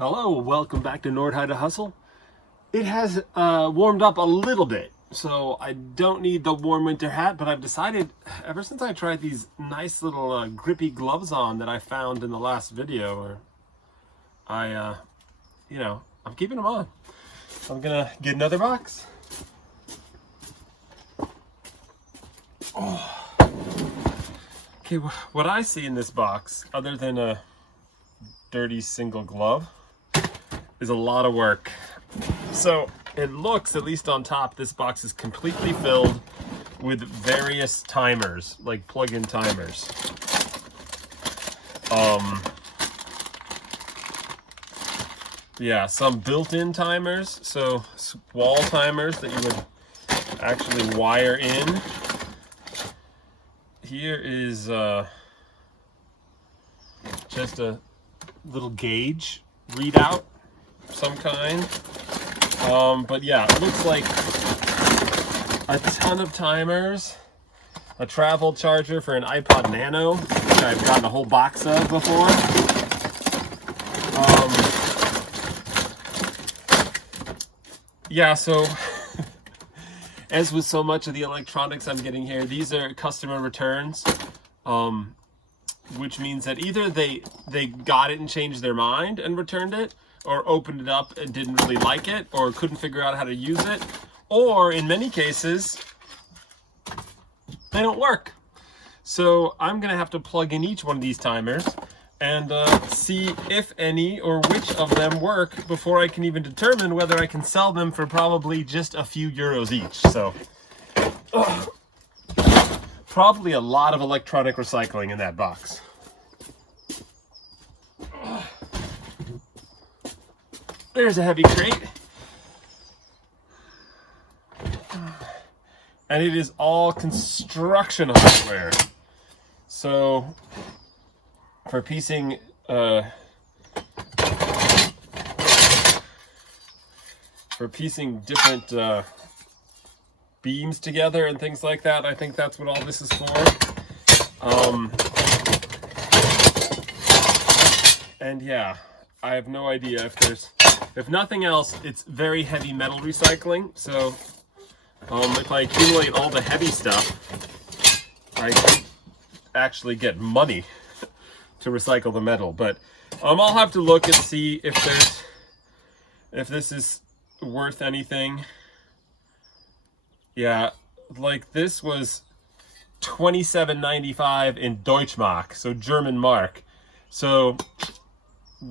Hello, welcome back to Nord How to Hustle. It has warmed up a little bit, so I don't need the warm winter hat, but I've decided, ever since I tried these nice little grippy gloves on that I found in the last video, I'm keeping them on. I'm gonna get another box. Oh. Okay, what I see in this box, other than a dirty single glove, is a lot of work. So it looks, at least on top, this box is completely filled with various timers, like plug-in timers. Yeah, some built-in timers, so wall timers that you would actually wire in. Here is just a little gauge readout of some kind. But yeah, it looks like a ton of timers, a travel charger for an iPod Nano, which I've gotten a whole box of before. Yeah, so as with so much of the electronics I'm getting here, these are customer returns, which means that either they got it and changed their mind and returned it, or opened it up and didn't really like it, or couldn't figure out how to use it, or in many cases, they don't work. So I'm gonna have to plug in each one of these timers and see if any or which of them work before I can even determine whether I can sell them for probably just a few euros each. So probably a lot of electronic recycling in that box. There's a heavy crate. And it is all construction hardware. So for piecing different beams together and things like that, I think that's what all this is for. And yeah, I have no idea if nothing else, it's very heavy metal recycling. So if I accumulate all the heavy stuff, I could actually get money to recycle the metal. But I'll have to look and see if this is worth anything. Yeah, like this was 27.95 in Deutschmark, so German mark. So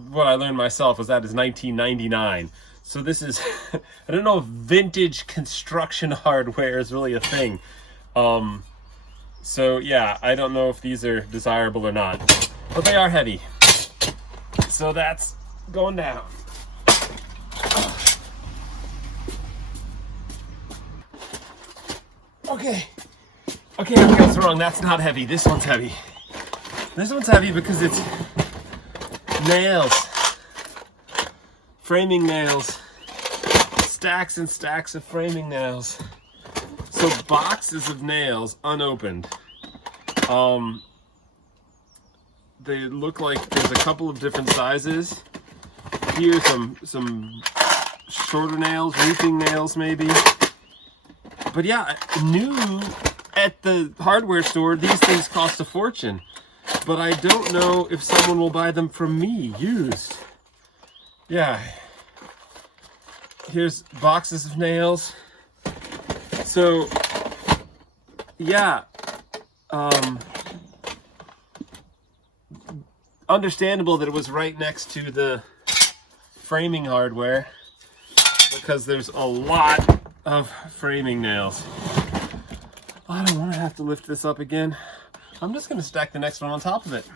what I learned myself was that is 19.99. So this is I don't know if vintage construction hardware is really a thing. So yeah, I don't know if these are desirable or not, but they are heavy. So that's going down. Okay, I was wrong. That's not heavy. This one's heavy. This one's heavy because it's nails. Framing nails. Stacks and stacks of framing nails. So boxes of nails unopened. They look like there's a couple of different sizes. Here some shorter nails, roofing nails maybe. But yeah, new at the hardware store, these things cost a fortune. But I don't know if someone will buy them from me, used. Yeah. Here's boxes of nails. So, yeah. Understandable that it was right next to the framing hardware, because there's a lot of framing nails. I don't want to have to lift this up again. I'm just going to stack the next one on top of it.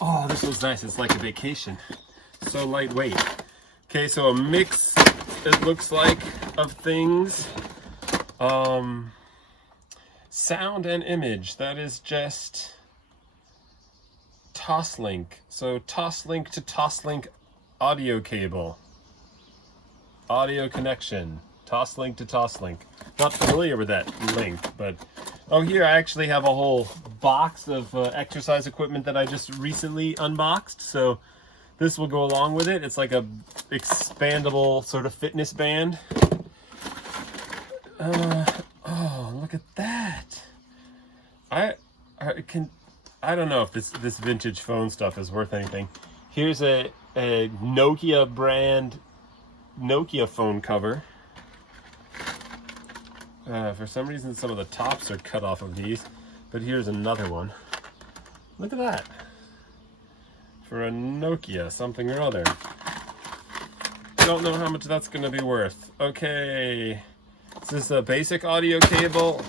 Oh, this looks nice. It's like a vacation. So lightweight. Okay, so a mix, it looks like, of things. Sound and image. That is just Toslink. So Toslink to Toslink audio cable. Audio connection. Toslink to Toslink. Not familiar with that link, but Oh, here I actually have a whole box of exercise equipment that I just recently unboxed. So this will go along with it. It's like a expandable sort of fitness band. Oh, look at that. I don't know if this vintage phone stuff is worth anything. Here's a Nokia brand Nokia phone cover. For some reason, some of the tops are cut off of these, but here's another one. Look at that. For a Nokia something or other. Don't know how much that's going to be worth. Okay. This is a basic audio cable,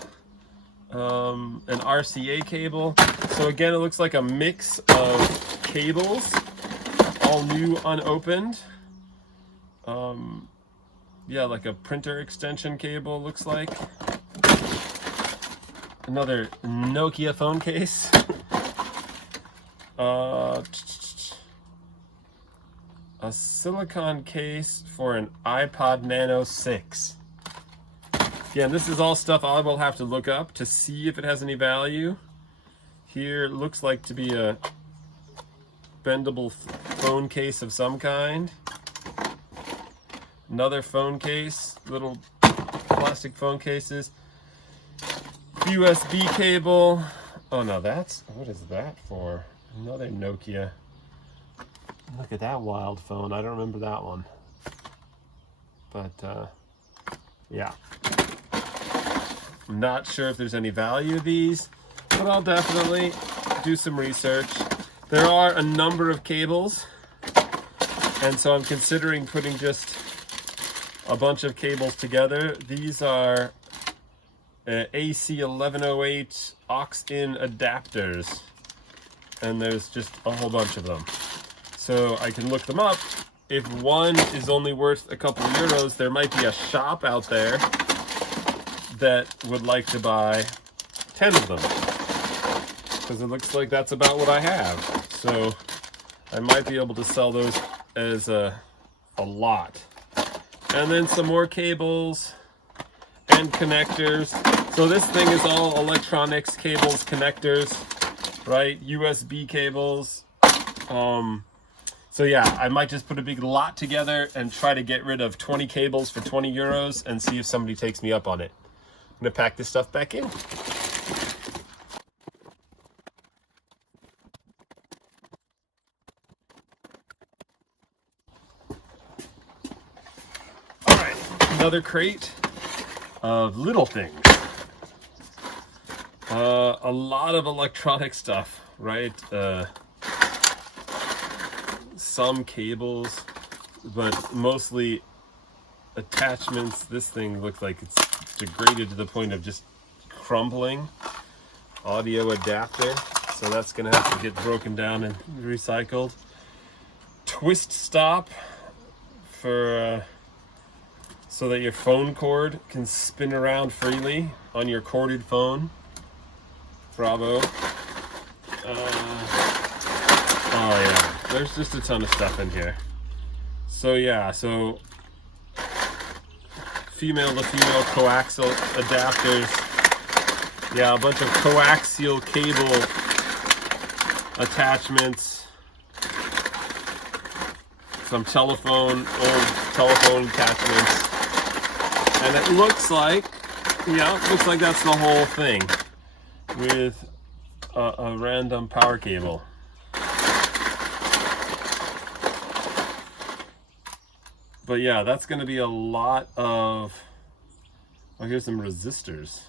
an RCA cable. So again, it looks like a mix of cables, all new, unopened. Yeah, like a printer extension cable, looks like. Another Nokia phone case. A silicone case for an iPod Nano 6. Again, this is all stuff I will have to look up to see if it has any value. Here it looks like to be a bendable phone case of some kind. Another phone case, little plastic phone cases. USB cable. Oh no, what is that for? Another Nokia. Look at that wild phone. I don't remember that one. But yeah. I'm not sure if there's any value of these, but I'll definitely do some research. There are a number of cables, and so I'm considering putting just a bunch of cables together. These are AC 1108 aux-in adapters, and there's just a whole bunch of them. So I can look them up. If one is only worth a couple of euros, there might be a shop out there that would like to buy 10 of them, because it looks like that's about what I have. So I might be able to sell those as a lot. And then some more cables and connectors. So this thing is all electronics, cables, connectors, right? USB cables. So yeah, I might just put a big lot together and try to get rid of 20 cables for 20 euros and see if somebody takes me up on it. I'm gonna pack this stuff back in. All right, another crate of little things. A lot of electronic stuff, right? Some cables, but mostly attachments. This thing looks like it's degraded to the point of just crumbling. Audio adapter, so that's gonna have to get broken down and recycled. Twist stop for so that your phone cord can spin around freely on your corded phone. Bravo. Oh yeah, there's just a ton of stuff in here. So yeah, so female to female coaxial adapters. Yeah, a bunch of coaxial cable attachments. Some telephone, old telephone attachments. And it looks like, yeah, it looks like that's the whole thing with a random power cable. But yeah, that's going to be a lot of, oh, here's some resistors,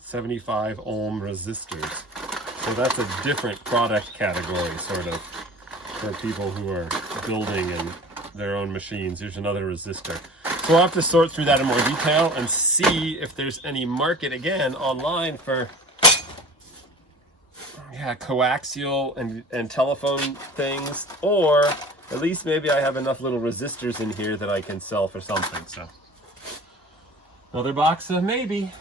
75 ohm resistors. So that's a different product category, sort of, for people who are building in their own machines. Here's another resistor. So we'll have to sort through that in more detail and see if there's any market, again, online for, yeah, coaxial and telephone things, or at least maybe I have enough little resistors in here that I can sell for something. So another box of maybe.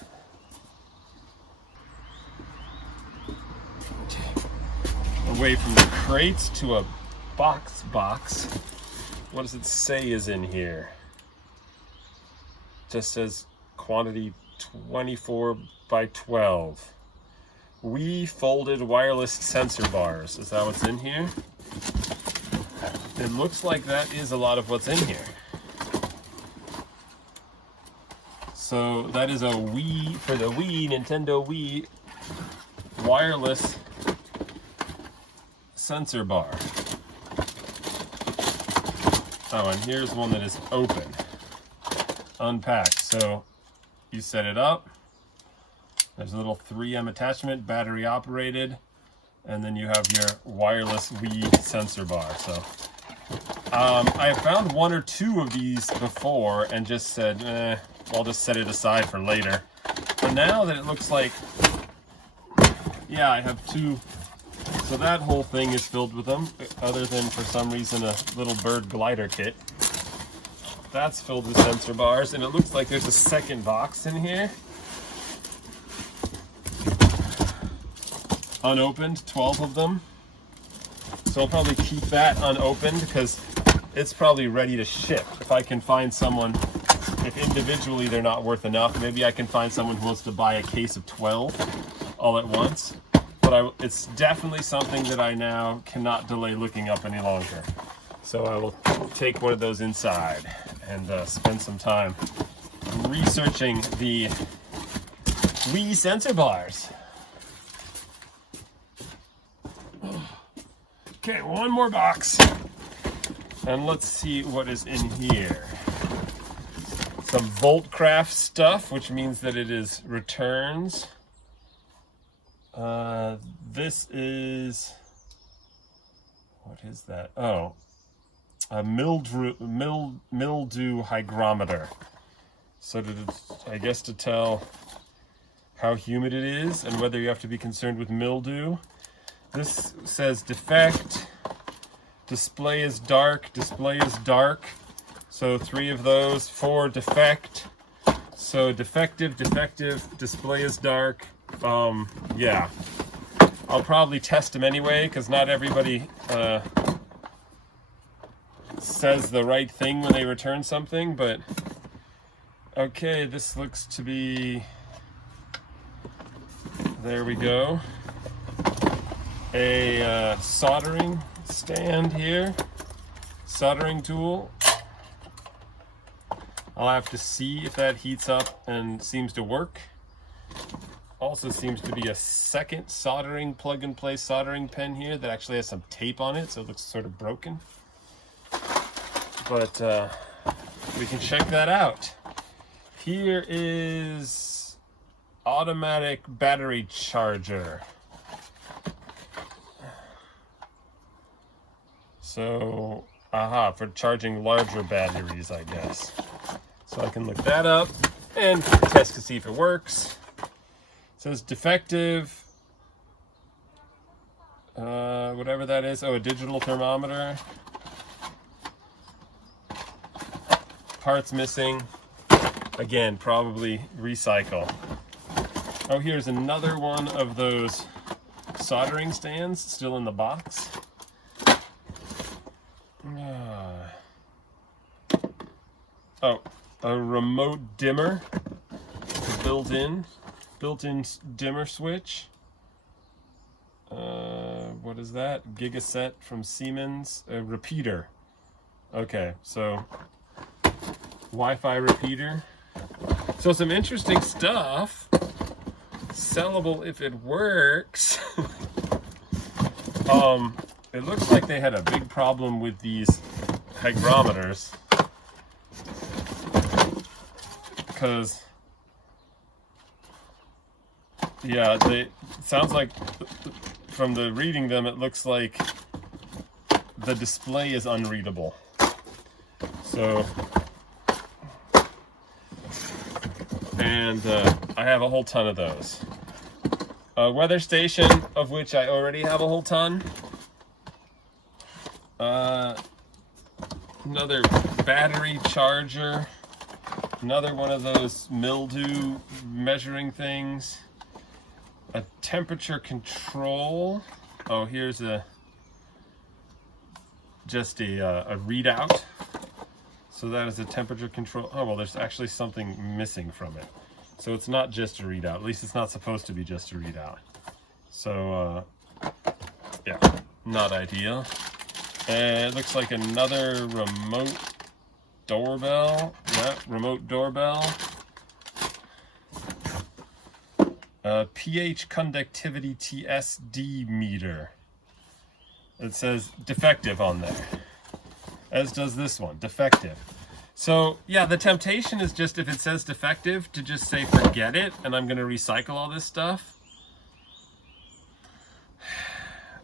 Away from the crates to a box. What does it say is in here? Just says quantity 24 by 12. Wii folded wireless sensor bars. Is that what's in here? It looks like that is a lot of what's in here. So that is a Wii, for the Wii, Nintendo Wii wireless sensor bar. Oh, and here's one that is open, unpacked. So you set it up. There's a little 3M attachment, battery operated, and then you have your wireless Wii sensor bar. So I have found one or two of these before and just said, I'll just set it aside for later. But now that it looks like, yeah, I have two. So that whole thing is filled with them, other than for some reason a little bird glider kit. That's filled with sensor bars, and it looks like there's a second box in here. Unopened, 12 of them. So I'll probably keep that unopened because it's probably ready to ship. If I can find someone, if individually they're not worth enough, maybe I can find someone who wants to buy a case of 12 all at once. But it's definitely something that I now cannot delay looking up any longer. So I will take one of those inside and spend some time researching the Wii sensor bars. Okay, one more box. And let's see what is in here. Some Voltcraft stuff, which means that it is returns. This is, what is that? Oh, a mildew hygrometer. So I guess to tell how humid it is and whether you have to be concerned with mildew. This says defect, display is dark, display is dark. So 3 of those, 4 defect. So defective, defective, display is dark. Yeah, I'll probably test them anyway because not everybody says the right thing when they return something, but okay, this looks to be, there we go, a soldering stand here, soldering tool. I'll have to see if that heats up and seems to work. Also seems to be a second soldering, plug-and-play soldering pen here that actually has some tape on it, so it looks sort of broken. But we can check that out. Here is automatic battery charger. So, for charging larger batteries, I guess. So I can look that up and test to see if it works. It says defective, whatever that is. Oh, a digital thermometer. Parts missing. Again, probably recycle. Oh, here's another one of those soldering stands still in the box. Oh, a remote dimmer, built-in dimmer switch. What is that? Gigaset from Siemens. A repeater. Okay, so Wi-Fi repeater. So some interesting stuff. Sellable if it works. It looks like they had a big problem with these hygrometers. Because, yeah, it sounds like from the reading them, it looks like the display is unreadable. So, and I have a whole ton of those. A weather station, of which I already have a whole ton. Another battery charger. Another one of those mildew measuring things. A temperature control. Oh, here's just a readout. So that is a temperature control. Oh, well, there's actually something missing from it. So it's not just a readout. At least it's not supposed to be just a readout. So, yeah, not ideal. And it looks like another remote doorbell. Yeah, remote doorbell. pH conductivity TSD meter. It says defective on there, as does this one, defective. So yeah, the temptation is just, if it says defective, to just say forget it and I'm going to recycle all this stuff.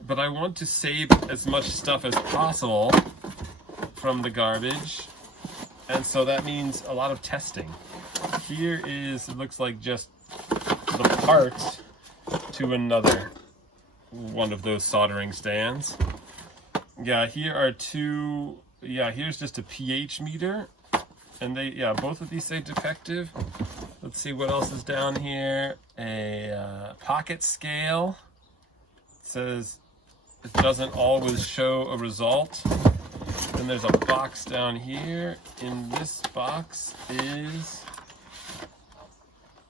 But I want to save as much stuff as possible from the garbage, and so that means a lot of testing. Here is, it looks like just the parts to another one of those soldering stands. Yeah, here are two, yeah, here's just a pH meter, and they, yeah, both of these say defective. Let's see what else is down here. A pocket scale. It says it doesn't always show a result. Then there's a box down here. In this box is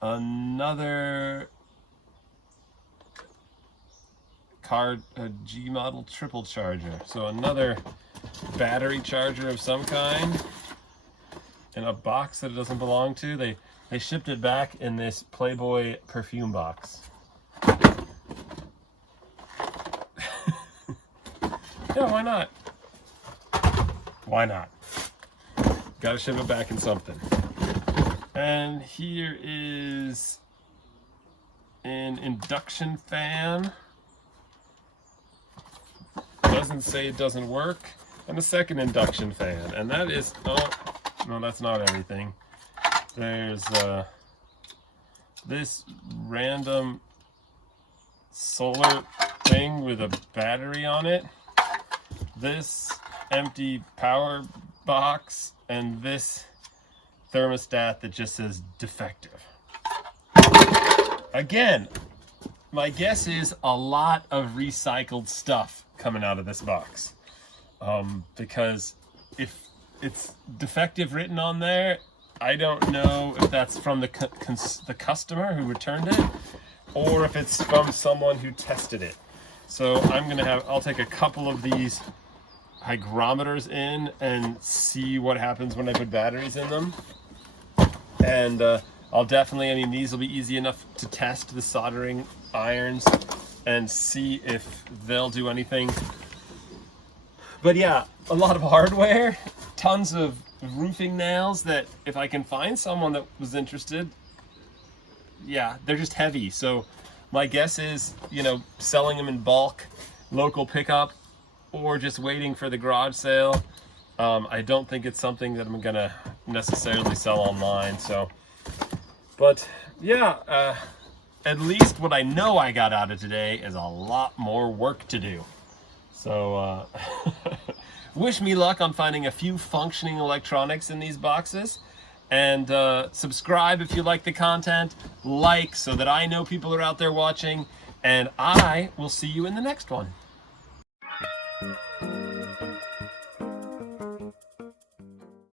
another card, a G model triple charger. So another battery charger of some kind in a box that it doesn't belong to. They shipped it back in this Playboy perfume box. Yeah, why not? Why not? Gotta ship it back in something. And here is an induction fan. Doesn't say it doesn't work. And a second induction fan. And that is, oh, no, that's not everything. There's this random solar thing with a battery on it. This empty power box, and this thermostat that just says defective. Again, my guess is a lot of recycled stuff coming out of this box, because if it's defective written on there, I don't know if that's from the customer who returned it, or if it's from someone who tested it. So I'll take a couple of these hygrometers in and see what happens when I put batteries in them. And I'll definitely, I mean, these will be easy enough to test the soldering irons and see if they'll do anything. But yeah, a lot of hardware, tons of roofing nails that if I can find someone that was interested, yeah, they're just heavy. So my guess is, you know, selling them in bulk, local pickup, or just waiting for the garage sale. I don't think it's something that I'm gonna necessarily sell online. So, but yeah, at least what I know I got out of today is a lot more work to do. So wish me luck on finding a few functioning electronics in these boxes, and subscribe if you like the content, like so that I know people are out there watching, and I will see you in the next one.